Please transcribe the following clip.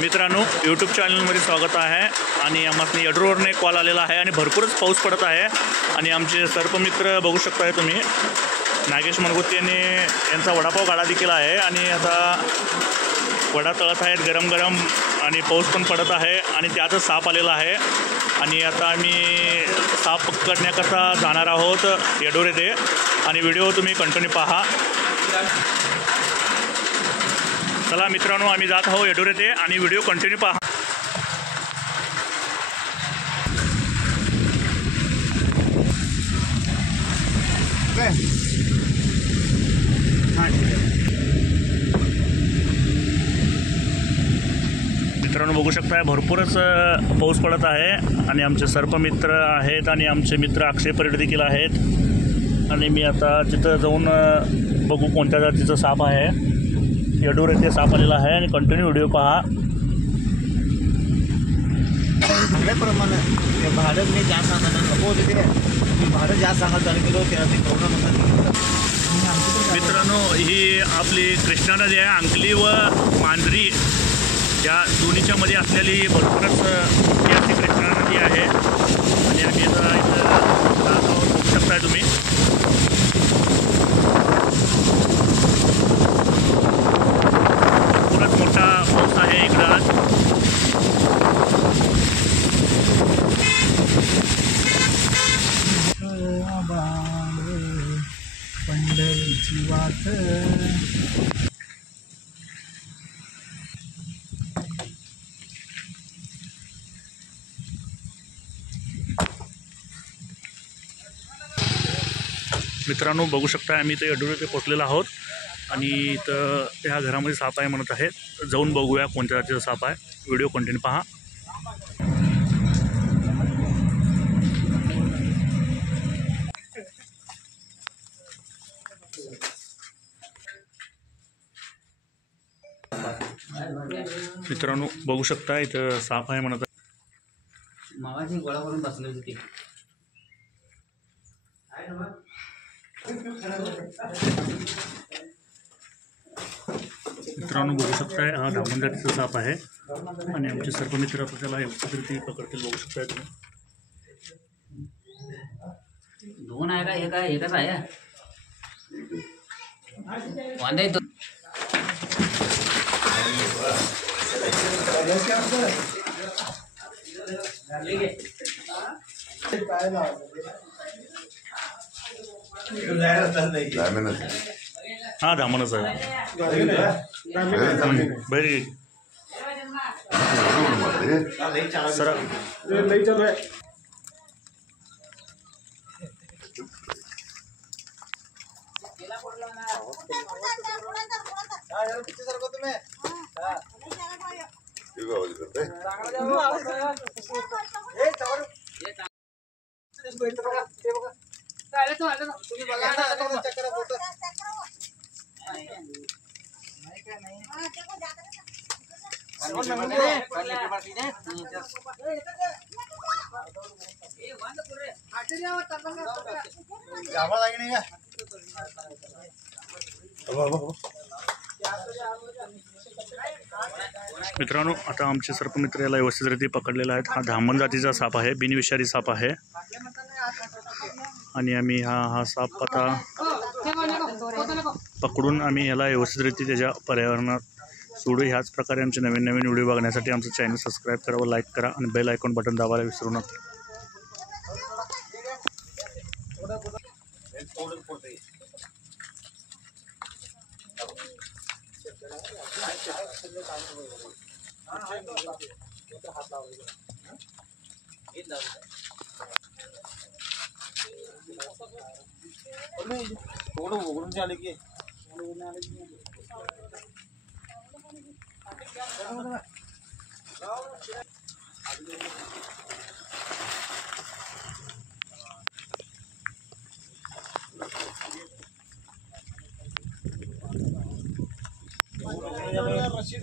मित्रांनो, यूट्यूब चॅनलमध्ये स्वागत आहे। आणि आम्हाला येडूरवरून कॉल आलेला आहे आणि भरपूरच पाऊस पडत आहे आणि आमचे सर्पमित्र बघू शकताय तुम्ही, नागेश मनगुत्ते यांचा वडापाव गाडा देखील आहे आणि आता वडा तळत आहेत गरम गरम आणि पाऊस पण पडत आहे आणि त्यातच साप आलेला आहे आणि आता आम्ही साप पकडण्याकरता जाणार आहोत येडूर येथे आणि व्हिडिओ तुम्ही कंटिन्यू पहा। चला मित्रांनो, आम्ही जात आहोत येडूर येथे आणि व्हिडिओ कंटिन्यू पहा। मित्रांनो बघू शकता भरपूरच पाऊस पडत आहे आणि आमचे सर्पमित्र आहेत आणि आमचे मित्र अक्षय परिड देखील आहेत आणि मी आता तिथं जाऊन बघू कोणत्या जातीचा साप आहे। येडूर येथे साप आलेला आहे आणि कंटिन्यू व्हिडिओ पहा। भाडं मी जास्त सांगा नको होते भाडं जास्त सांगा चालू केलं त्याला ते प्रॉब्लेम होता। मित्रांनो, ही आपली कृष्णा नदी आहे। अंकली व मांजरी या दोन्हीच्या मध्ये असलेली भरपूरच मोठी अशी कृष्णा नदी आहे आणि आम्ही आता इथं बघू शकताय तुम्ही। भरपूरच मोठा पाऊस आहे इकडं आज। पंढरीची वाट मित्रांनो बघू शकता आम्ही इथं येडूर येथे पोचलेलो आहोत आणि इथं ह्या घरामध्ये साप आहे म्हणत आहेत। जाऊन बघूया कोणत्या जातीचा साप आहे। व्हिडिओ कंटिन्यू पहा। मित्रांनो बघू शकता इथं साप आहे म्हणत आहे। मागाशी गोळा करून बसले होते मित्रांनो बघू शकताय हा धामण जातीचा साप आहे आणि आमचे सर्पमित्र आता त्याला व्यवस्थित पकडतील। बघू शकताय तुम्ही। दोन आहे का एकच आहे वांदा येतो हा धामणच आहे। बरी सर मित्रांनो आता आमचे सर्पमित्र याला व्यवस्थितरित्या पकडलेला आहेत। हा धामण जातीचा साप आहे, बिनविषारी साप आहे आणि आम्ही हा साप आता पकडून आम्ही याला व्यवस्थितरित्या त्याच्या पर्यावरणात सोडू। ह्याच प्रकारे आमचे नवीन नवीन व्हिडिओ बघण्यासाठी आमचं चॅनल सबस्क्राईब करा व लाईक करा आणि बेल आयकॉन बटन दाबायला विसरू नका। रशी